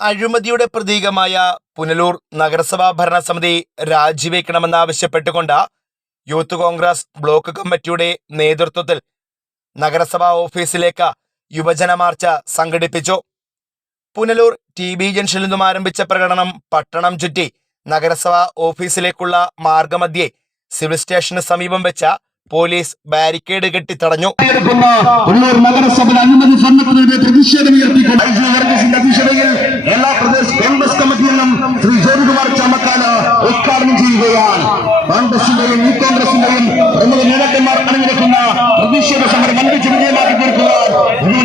അഴിമതിയുടെ പ്രതീകമായ പുനലൂർ നഗരസഭാ ഭരണസമിതി രാജിവെക്കണമെന്നാവശ്യപ്പെട്ടുകൊണ്ട് യൂത്ത് കോൺഗ്രസ് ബ്ലോക്ക് കമ്മിറ്റിയുടെ നേതൃത്വത്തിൽ നഗരസഭാ ഓഫീസിലേക്ക് യുവജന മാർച്ച് സംഘടിപ്പിച്ചു. പുനലൂർ TB ജംഗ്ഷനിൽ നിന്നും ആരംഭിച്ച പ്രകടനം പട്ടണം ചുറ്റി നഗരസഭാ ഓഫീസിലേക്കുള്ള മാർഗമധ്യേ സിവിൽ സ്റ്റേഷന് സമീപം വെച്ച പോലീസ് ബാരിക്കേഡ് കെട്ടി തടഞ്ഞു. എല്ലാ പ്രദേശ് കോൺഗ്രസ് കമ്മിറ്റിയിലും ശ്രീ ജ്യോതികുമാർ ചാമക്കാല ഉദ്ഘാടനം ചെയ്യുകയാണ്. കോൺഗ്രസിന്റെയും യൂത്ത് കോൺഗ്രസിന്റെയും പ്രമുഖ നേതാക്കന്മാർ അണിനിരക്കുന്ന പ്രതിഷേധ സമരം വൻപിച്ച് വിജയമാക്കി തീർക്കുവാൻ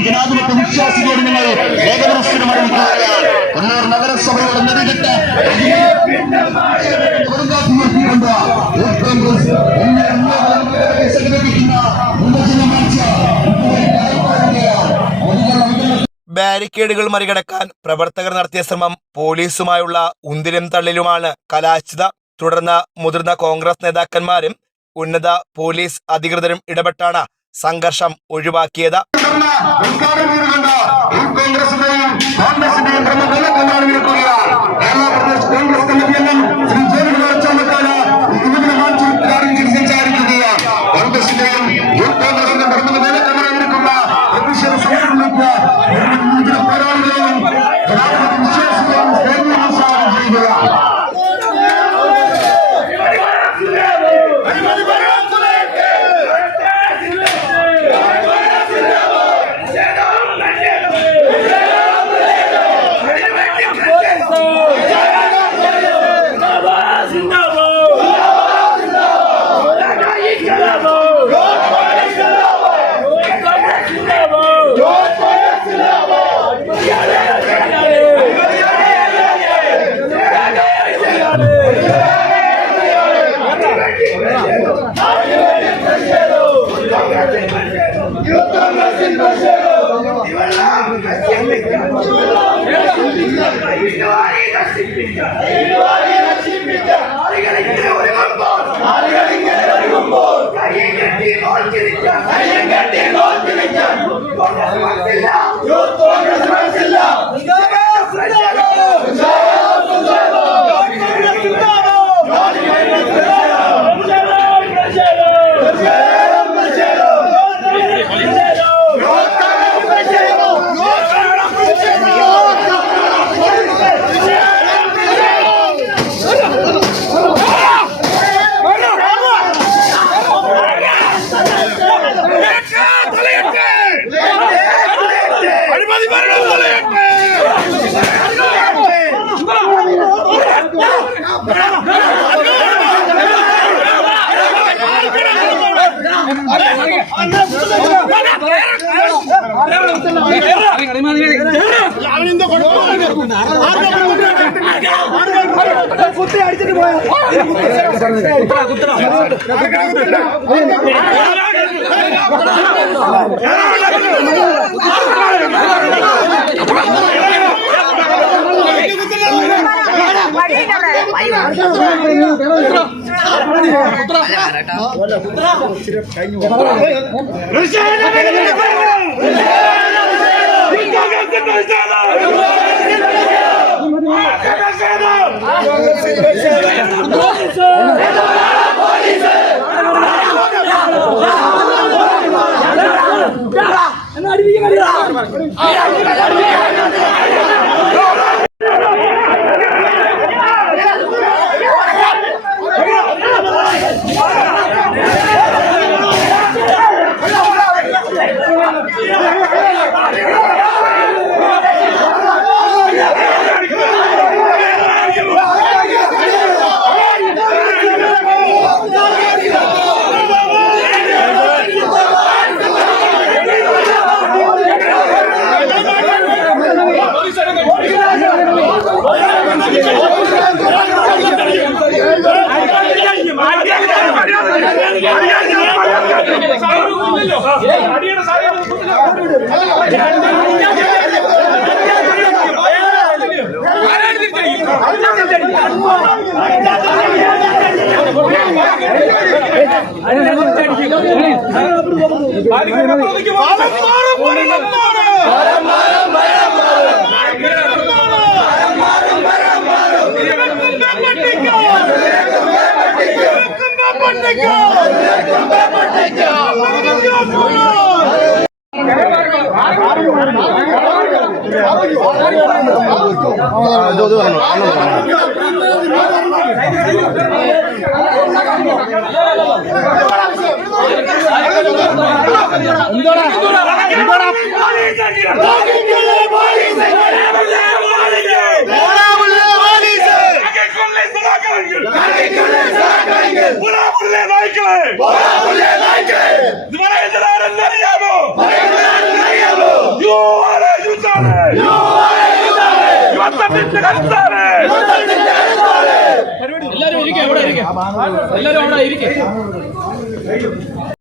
ജനാധിപത്യ വിശ്വാസികളോട് നിങ്ങൾ ഏകമനസ്സും അറിയിക്കുകയാണ്. കണ്ണൂർ നഗരസഭയുടെ നെറികെട്ട് ഉയർത്തിക്കൊണ്ട് യൂത്ത് കോൺഗ്രസ് ബാരിക്കേഡുകൾ മറികടക്കാൻ പ്രവർത്തകർ നടത്തിയ ശ്രമം പോലീസുമായുള്ള ഉന്തിലും തള്ളിലുമാണ് കലാശിച്ചത്. തുടർന്ന് മുതിർന്ന കോൺഗ്രസ് നേതാക്കന്മാരും ഉന്നത പോലീസ് അധികൃതരും ഇടപെട്ടാണ് സംഘർഷം ഒഴിവാക്കിയത്.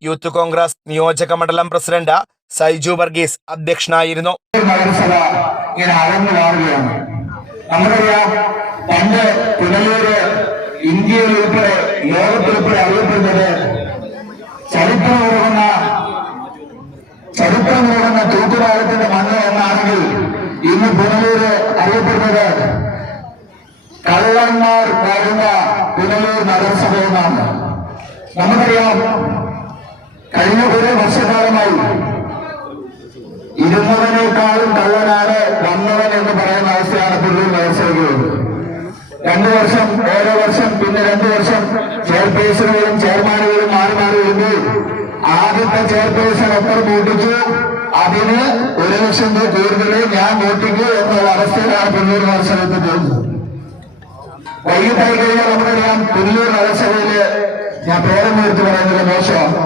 യൂത്ത് കോൺഗ്രസ് നിയോജക മണ്ഡലം പ്രസിഡന്റ് സൈജു വർഗീസ് അധ്യക്ഷനായിരുന്നു. നഗരസഭ ഇങ്ങനെ അകന്നു മാറുകയാണ്. നമുക്കറിയാം, പണ്ട് പുനലൂര് ഇന്ത്യയിൽ ഉൾപ്പെടെ ലോകത്തുൾപ്പെടെ അറിയപ്പെടുന്നത് ചരിത്രമുറങ്ങുന്ന തൂക്കുപാലത്തിന്റെ മണ്ണ് എന്നാണെങ്കിൽ ഇന്ന് പുനലൂര് അറിയപ്പെടുന്നത് കള്ളന്മാർ വാഴുന്ന പുനലൂർ നഗരസഭ എന്നാണ്. നമുക്കറിയാം, കഴിഞ്ഞ കുറെ വർഷക്കാലമായി ഇരുന്നവനേക്കാളും കള്ളനാണ് വന്നവൻ എന്ന് പറയുന്ന അവസ്ഥയാണ് പുനലൂർ നഗരസഭയ്ക്കുള്ളത്. 2 വർഷം, ഓരോ വർഷം, പിന്നെ 2 വർഷം ചെയർപേഴ്സണുകളും ചെയർമാനുകളും മാറി മാറി വരുമ്പോൾ ആദ്യത്തെ ചെയർപേഴ്സൺ എത്ര വോട്ടിച്ചു, അതിന് 1 ലക്ഷം രൂപ കൂടുതൽ ഞാൻ വോട്ടിക്കൂ എന്നുള്ള അവസ്ഥയിലാണ് പുനലൂർ നഗരസഭയ്ക്ക് പോകുന്നത്. വൈകിട്ടായി കഴിഞ്ഞാൽ നമുക്കറിയാം, പുനലൂർ നഗരസഭയില് ഞാൻ പേരൊന്നും എടുത്തു പറയുന്നത് മോശമാണ്.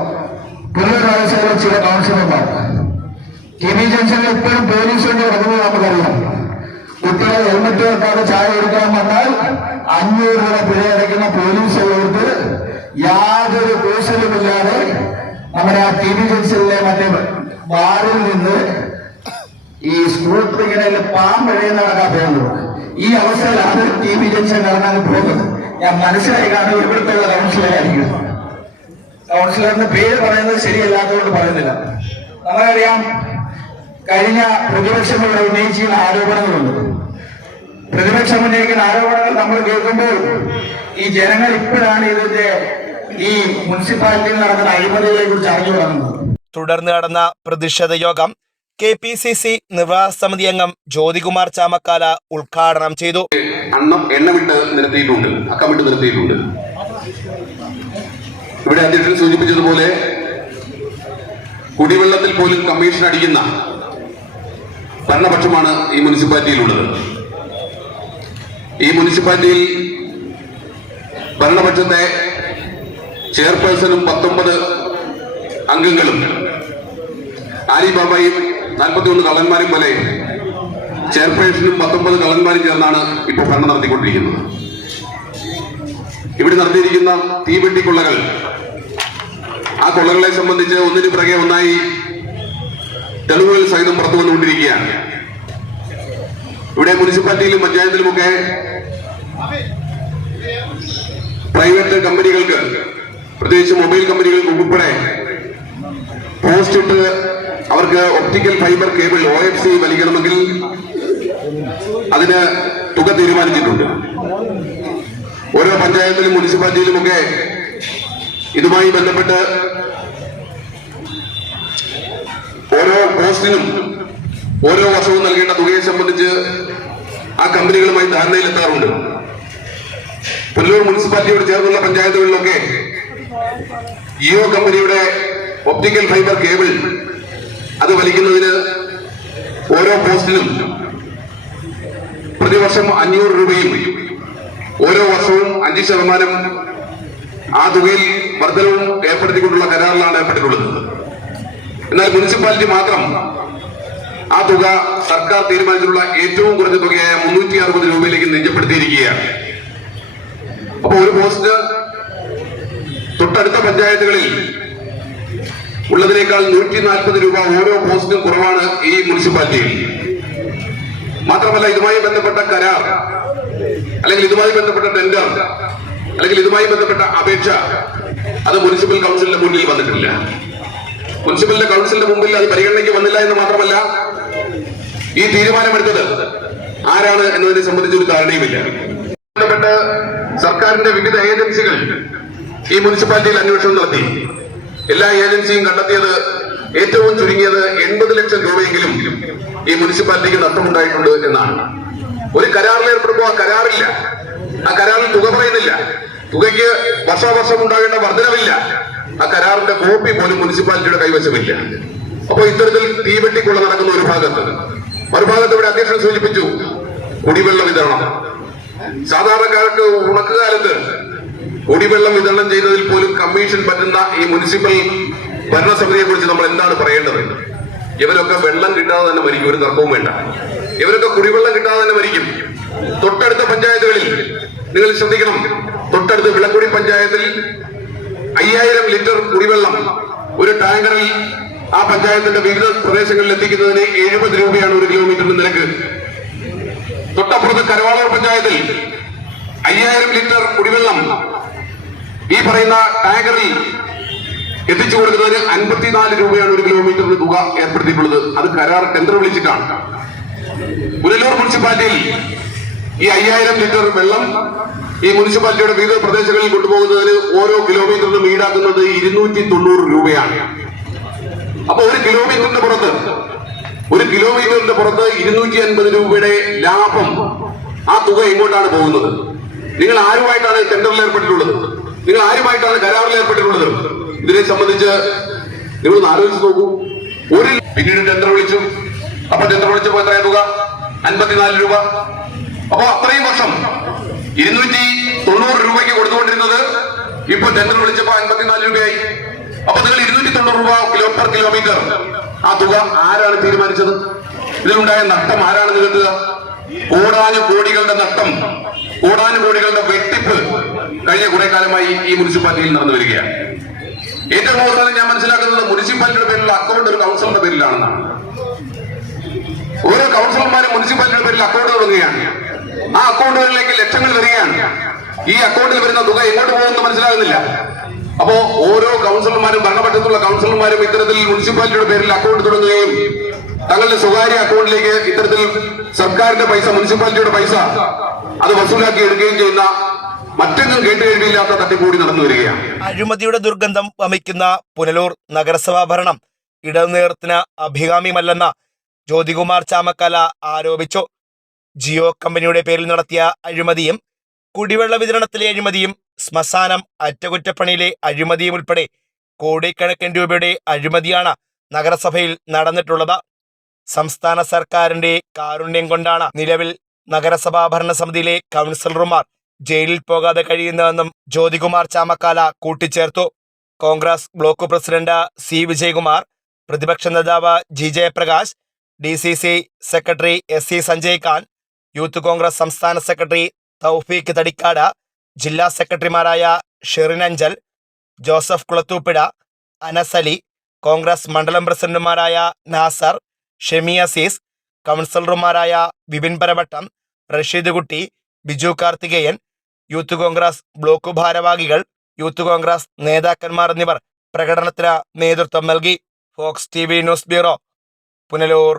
പുനലൂർ നഗരസഭയിൽ ചില കൗൺസിലർമാർ ടി.ബി. ജംഗ്ഷനിൽ ഇപ്പോഴും പോലീസ് കൊണ്ട് കിടക്കുന്നത് നമുക്കറിയാം. കുട്ടികളെ ഹെൽമറ്റ് വെക്കാതെ ചായ എടുക്കാൻ വന്നാൽ 500 രൂപ പിഴ അടയ്ക്കുന്ന പോലീസ് ഉള്ളവർക്ക് യാതൊരു കൂസലുമില്ലാതെ നമ്മുടെ ആ ടി.ബി. ജംഗ്ഷനിലെ മറ്റേ ബാറിൽ നിന്ന് ഈ സ്കൂട്ടർ ഇങ്ങനെ പാമ്പഴയുന്ന നടക്കാൻ പോകുന്നത്. ഈ അവസ്ഥയിലാണ് ടി.ബി. ജംഗ്ഷൻ ഇറങ്ങാൻ പോകുന്നത്. ഞാൻ മനസ്സിലായി കാണും ഇവിടുത്തെ കൗൺസിലറായിരിക്കും. കൗൺസിലറിന്റെ പേര് പറയുന്നത് ശരിയല്ലാത്തതുകൊണ്ട് പറയുന്നില്ല. നമുക്കറിയാം, കഴിഞ്ഞ പ്രതിപക്ഷമുള്ള ഉന്നയിച്ചിരുന്ന ആരോപണങ്ങളുണ്ട്. പ്രതിപക്ഷം ഉന്നയിക്കുന്ന ആരോപണങ്ങൾ നമ്മൾ കേൾക്കുമ്പോൾ ഈ ജനങ്ങൾ ഇപ്പോഴാണ് ഇതിന്റെ ഈ മുനിസിപ്പാലിറ്റിയിൽ നടക്കുന്ന അഴിമതികളെ കുറിച്ച് അറിഞ്ഞു തുടങ്ങുന്നത്. തുടർന്ന് നടന്ന പ്രതിഷേധ യോഗം KPCC നിർവാഹക സമിതി അംഗം ജ്യോതികുമാർ ചാമക്കാല ഉദ്ഘാടനം ചെയ്തു. എണ്ണമിട്ട് നിരത്തിയിട്ടുണ്ട്, അക്കമിട്ട് നിരത്തിയിട്ടുണ്ട്. ഇവിടെ അധ്യക്ഷൻ സൂചിപ്പിച്ചതുപോലെ കുടിവെള്ളത്തിൽ പോലും കമ്മീഷൻ അടിക്കുന്ന ഭരണപക്ഷമാണ് ഈ മുനിസിപ്പാലിറ്റിയിലുള്ളത്. ഈ മുനിസിപ്പാലിറ്റിയിൽ ഭരണപക്ഷത്തെ ചെയർപേഴ്സണും 19 അംഗങ്ങളും ആലിബാബയും 41 കള്ളന്മാരും പോലെ ചെയർപേഴ്സണും 19 കള്ളന്മാരും ചേർന്നാണ് ഇപ്പോൾ ഭരണം നടത്തിക്കൊണ്ടിരിക്കുന്നത്. ഇവിടെ നടത്തിയിരിക്കുന്ന തീവെട്ടി കൊള്ളകൾ, ആ കൊള്ളകളെ സംബന്ധിച്ച് ഒന്നിനു പിറകെ ഒന്നായി തെളിവുകൾ സഹിതം പുറത്തു വന്നുകൊണ്ടിരിക്കുകയാണ്. ഇവിടെ മുനിസിപ്പാലിറ്റിയിലും പഞ്ചായത്തിലുമൊക്കെ പ്രൈവറ്റ് കമ്പനികൾക്ക്, പ്രത്യേകിച്ച് മൊബൈൽ കമ്പനികൾക്ക് ഉൾപ്പെടെ പോസ്റ്റ് ഇട്ട് അവർക്ക് ഒപ്റ്റിക്കൽ ഫൈബർ കേബിൾ OFC വലിക്കണമെങ്കിൽ അതിന് തുക തീരുമാനിച്ചിട്ടുണ്ട്. ഓരോ പഞ്ചായത്തിലും മുനിസിപ്പാലിറ്റിയിലുമൊക്കെ ഇതുമായി ബന്ധപ്പെട്ട് ഓരോ പോസ്റ്റിനും ഓരോ വർഷവും നൽകേണ്ട തുകയെ സംബന്ധിച്ച് ആ കമ്പനികളുമായി ധാരണയിലെത്താറുണ്ട്. പുനലൂർ മുനിസിപ്പാലിറ്റിയോട് ചേർന്നുള്ള പഞ്ചായത്തുകളിലൊക്കെ ജിയോ കമ്പനിയുടെ ഒപ്റ്റിക്കൽ ഫൈബർ കേബിൾ അത് വലിക്കുന്നതിന് ഓരോ പോസ്റ്റിനും പ്രതിവർഷം 500 രൂപയും ഓരോ വർഷവും 5% ആ തുകയിൽ വർധനവും ഏർപ്പെടുത്തിക്കൊണ്ടുള്ള കരാറിലാണ് ഏർപ്പെട്ടിട്ടുള്ളത്. എന്നാൽ മുനിസിപ്പാലിറ്റി മാത്രം ആ തുക സർക്കാർ തീരുമാനിച്ചിട്ടുള്ള ഏറ്റവും കുറഞ്ഞ തുകയായ 360 രൂപയിലേക്ക് നിജപ്പെടുത്തിയിരിക്കുകയാണ്. അപ്പോൾ ഒരു പോസ്റ്റ് തൊട്ടടുത്ത പഞ്ചായത്തുകളിൽ ഉള്ളതിനേക്കാൾ 140 രൂപ ഓരോ പോസ്റ്റിനും കുറവാണ് ഈ മുനിസിപ്പാലിറ്റിയിൽ. മാത്രമല്ല, ഇതുമായി ബന്ധപ്പെട്ട കരാർ അല്ലെങ്കിൽ ഇതുമായി ബന്ധപ്പെട്ട ടെൻഡർ അല്ലെങ്കിൽ ഇതുമായി ബന്ധപ്പെട്ട അപേക്ഷ അത് മുനിസിപ്പൽ കൗൺസിലിന്റെ മുന്നിൽ വന്നിട്ടില്ല. മുനിസിപ്പൽ കൗൺസിലിന്റെ മുമ്പിൽ അത് പരിഗണനയ്ക്ക് വന്നില്ല എന്ന് മാത്രമല്ല, ഈ തീരുമാനമെടുത്തത് ആരാണ് എന്നതിനെ സംബന്ധിച്ച് ഒരു ധാരണയുമില്ല. ബന്ധപ്പെട്ട് സർക്കാരിന്റെ വിവിധ ഏജൻസികൾ ഈ മുനിസിപ്പാലിറ്റിയിൽ അന്വേഷണം നടത്തി എല്ലാ ഏജൻസിയും കണ്ടെത്തിയത് ഏറ്റവും ചുരുങ്ങിയത് 80 ലക്ഷം രൂപയെങ്കിലും ഈ മുനിസിപ്പാലിറ്റിക്ക് നഷ്ടമുണ്ടായിട്ടുണ്ട് എന്നാണ്. ഒരു കരാറിൽ ഏർപ്പെടുമ്പോൾ ആ കരാറില്ല, ആ കരാറിൽ തുക പറയുന്നില്ല, തുകയ്ക്ക് വർഷാവർഷം ഉണ്ടാകേണ്ട വർധനവില്ല, ആ കരാറിന്റെ കോപ്പി പോലും മുനിസിപ്പാലിറ്റിയുടെ കൈവശമില്ല. അപ്പൊ ഇത്തരത്തിൽ തീവെട്ടിക്കൊള്ള നടക്കുന്ന ഒരു ഭാഗത്ത്, മറുഭാഗത്ത് ഇവിടെ അധ്യക്ഷൻ സൂചിപ്പിച്ചു കുടിവെള്ള വിതരണം. സാധാരണക്കാർക്ക് ഉണക്കുകാലത്ത് കുടിവെള്ളം വിതരണം ചെയ്യുന്നതിൽ പോലും കമ്മീഷൻ പറ്റുന്ന ഈ മുനിസിപ്പൽ ഭരണസമിതിയെ കുറിച്ച് നമ്മൾ എന്താണ് പറയേണ്ടത്? ഇവരൊക്കെ വെള്ളം കിട്ടാതെ തന്നെ മരിക്കും, ഒരു തർക്കവും വേണ്ട. ഇവരൊക്കെ കുടിവെള്ളം കിട്ടാതെ തന്നെ മരിക്കും. തൊട്ടടുത്ത പഞ്ചായത്തുകളിൽ നിങ്ങൾ ശ്രദ്ധിക്കണം, തൊട്ടടുത്ത് വിളക്കുടി പഞ്ചായത്തിൽ 5000 ലിറ്റർ കുടിവെള്ളം ഒരു ടാങ്കറിൽ ആ പഞ്ചായത്തിന്റെ വിവിധ പ്രദേശങ്ങളിൽ എത്തിക്കുന്നതിന് 70 രൂപയാണ് ഒരു കിലോമീറ്ററിന് നിരക്ക്. തൊട്ടപ്പുറത്ത് കരവാളൂർ പഞ്ചായത്തിൽ 5000 ലിറ്റർ കുടിവെള്ളം ഈ പറയുന്ന ടാങ്കറിൽ എത്തിച്ചു കൊടുക്കുന്നതിന് 54 രൂപയാണ് ഒരു കിലോമീറ്ററിന് തുക ഏർപ്പെടുത്തിയിട്ടുള്ളത്. അത് കരാർ ടെൻഡർ വിളിച്ചിട്ടാണ്. പുനലൂർ മുനിസിപ്പാലിറ്റിയിൽ ഈ 5000 ലിറ്റർ വെള്ളം ഈ മുനിസിപ്പാലിറ്റിയുടെ വിവിധ പ്രദേശങ്ങളിൽ കൊണ്ടുപോകുന്നതിന് ഓരോ കിലോമീറ്ററിനും ഈടാക്കുന്നത് 290 രൂപയാണ്. അപ്പൊ ഒരു കിലോമീറ്ററിന്റെ പുറത്ത് 250 രൂപയുടെ ലാഭം, ആ തുക എങ്ങോട്ടാണ് പോകുന്നത്? നിങ്ങൾ ആരുമായിട്ടാണ് ടെൻഡറിൽ ഏർപ്പെട്ടിട്ടുള്ളത്? നിങ്ങൾ ആരുമായിട്ടാണ് കരാറിൽ ഏർപ്പെട്ടിട്ടുള്ളത്? ഇതിനെ സംബന്ധിച്ച് നിങ്ങളൊന്ന് ആലോചിച്ച് നോക്കൂ. പിന്നീട് ടെൻഡർ വിളിച്ചു. അപ്പൊ ടെൻഡർ വിളിച്ചപ്പോ എത്രയാ തുക? 54 രൂപ. അപ്പൊ അത്രയും വർഷം 290 രൂപയ്ക്ക് കൊടുത്തുകൊണ്ടിരുന്നത് ഇപ്പൊ ടെൻഡർ വിളിച്ചപ്പോ 54 രൂപയായി. അപ്പൊ നിങ്ങൾ 290 രൂപ പെർ കിലോമീറ്റർ, ആ തുക ആരാണ് തീരുമാനിച്ചത്? ഇതിലുണ്ടായ നഷ്ടം ആരാണ് നികത്തുക? കോടാനുകോടികളുടെ നഷ്ടം, കോടാനുകോടികളുടെ വെട്ടിപ്പ് കഴിഞ്ഞ കുറെ കാലമായി ഈ മുനിസിപ്പാലിറ്റിയിൽ നടന്നു വരികയാണ്. ഏറ്റവും അവസാനം ഞാൻ മനസ്സിലാക്കുന്നത് മുനിസിപ്പാലിറ്റിയുടെ പേരിലുള്ള അക്കൗണ്ട് ഒരു കൗൺസിലറുടെ പേരിലാണെന്നാണ്. ഓരോ കൗൺസിലർമാരും മുനിസിപ്പാലിറ്റിയുടെ പേരിൽ അക്കൗണ്ട് തുടങ്ങുകയാണ്. ആ അക്കൗണ്ടുകളിലേക്ക് ലക്ഷങ്ങൾ വരികയാണ്. ഈ അക്കൗണ്ടിൽ വരുന്ന തുക എങ്ങോട്ട് പോകുമെന്ന് മനസ്സിലാകുന്നില്ല. അപ്പോ ഓരോ കൗൺസിലർമാരും, ഭരണപക്ഷത്തുള്ള കൗൺസിലർമാരും ഇത്തരത്തിൽ മുനിസിപ്പാലിറ്റിയുടെ പേരിൽ അക്കൗണ്ട് തുടങ്ങുകയും തങ്ങളുടെ സ്വകാര്യ അക്കൗണ്ടിലേക്ക് ഇത്തരത്തിൽ സർക്കാരിന്റെ പൈസ, മുനിസിപ്പാലിറ്റിയുടെ പൈസ അത് വസൂലാക്കി എടുക്കുകയും ചെയ്യുന്ന മറ്റൊന്നും കേട്ടുകേൾവിയില്ലാത്ത തട്ടിക്കൂടി നടന്നു വരികയാണ്. അഴിമതിയുടെ ദുർഗന്ധം വമിക്കുന്ന പുനലൂർ നഗരസഭാ ഭരണം ഇടതുനേതൃത്വത്തിന് അഭികാമ്യമല്ലെന്ന ജ്യോതികുമാർ ചാമക്കാല ആരോപിച്ചു. ജിയോ കമ്പനിയുടെ പേരിൽ നടത്തിയ അഴിമതിയും, കുടിവെള്ള വിതരണത്തിലെ അഴിമതിയും, ശ്മശാനം അറ്റകുറ്റപ്പണിയിലെ അഴിമതിയും ഉൾപ്പെടെ കോടിക്കണക്കിന് രൂപയുടെ അഴിമതിയാണ് നഗരസഭയിൽ നടന്നിട്ടുള്ളത്. സംസ്ഥാന സർക്കാരിന്റെ കാരുണ്യം കൊണ്ടാണ് നിലവിൽ നഗരസഭാ ഭരണസമിതിയിലെ കൗൺസിലർമാർ ജയിലിൽ പോകാതെ കഴിയുന്നതെന്നും ജ്യോതികുമാർ ചാമക്കാല കൂട്ടിച്ചേർത്തു. Congress block president C Vijayakumar, പ്രതിപക്ഷ നേതാവ് G Jayaprakash, DCC secretary SC Sanjay Khan, youth Congress സംസ്ഥാന സെക്രട്ടറി തൗഫീഖ് തടിക്കാട്, ജില്ലാ സെക്രട്ടറിമാരായ ഷെറിൻ അഞ്ചൽ, ജോസഫ് കുളത്തൂപ്പിട, അനസ് അലി, കോൺഗ്രസ് മണ്ഡലം പ്രസിഡന്റുമാരായ നാസർ, ഷെമി അസീസ്, കൗൺസിലർമാരായ വിപിൻ പരവട്ടം, റഷീദ് കുട്ടി, ബിജു കാർത്തികേയൻ, യൂത്ത് കോൺഗ്രസ് ബ്ലോക്ക് ഭാരവാഹികൾ, യൂത്ത് കോൺഗ്രസ് നേതാക്കന്മാർ എന്നിവർ പ്രകടനത്തിന് നേതൃത്വം നൽകി. Fox TV news bureau, Punalur.